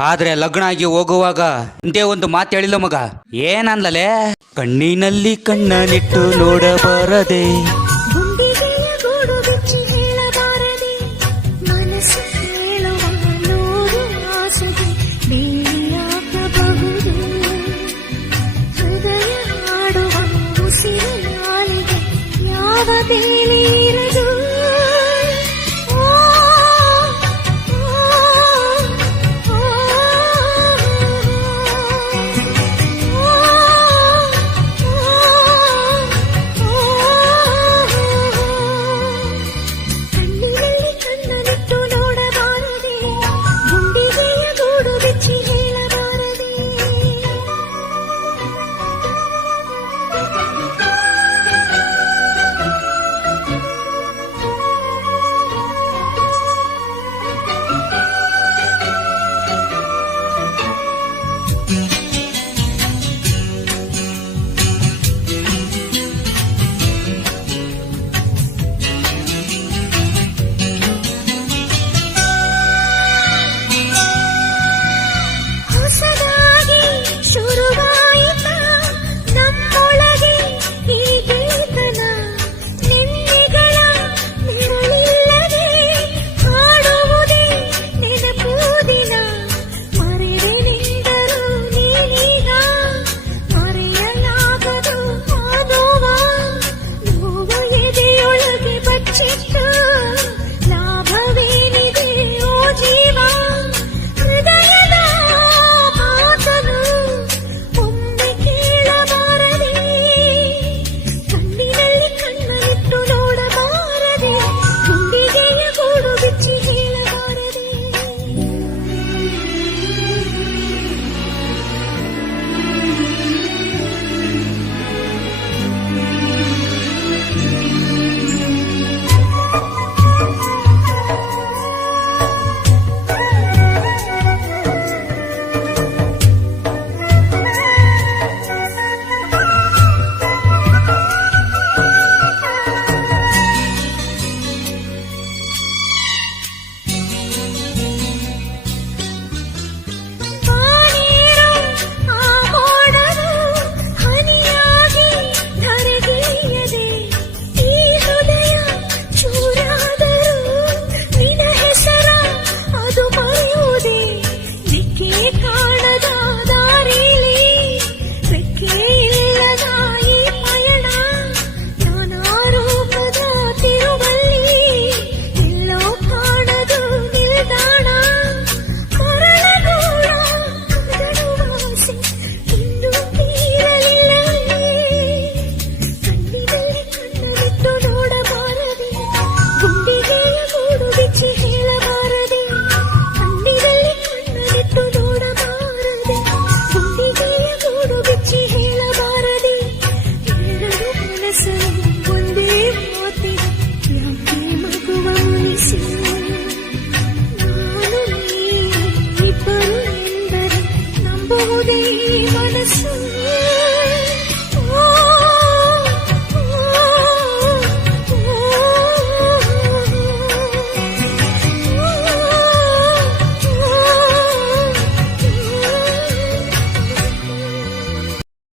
ಆದ್ರೆ ಲಗ್ನ ಆಗಿ ಹೋಗುವಾಗ ಇಂದೇ ಒಂದು ಮಾತು ಹೇಳಿಲ್ಲ ಮಗ. ಏನಂದಲೆ ಕಣ್ಣಿನಲ್ಲಿ ಕಣ್ಣನಿಟ್ಟು ನೋಡಬಾರದೆ. ಗುಂಡಿಗೆಯ ಗೂಡು rico. మనసు ఉండే పోతే మగువసి నాను నీ నిబ్బరు ఎందరు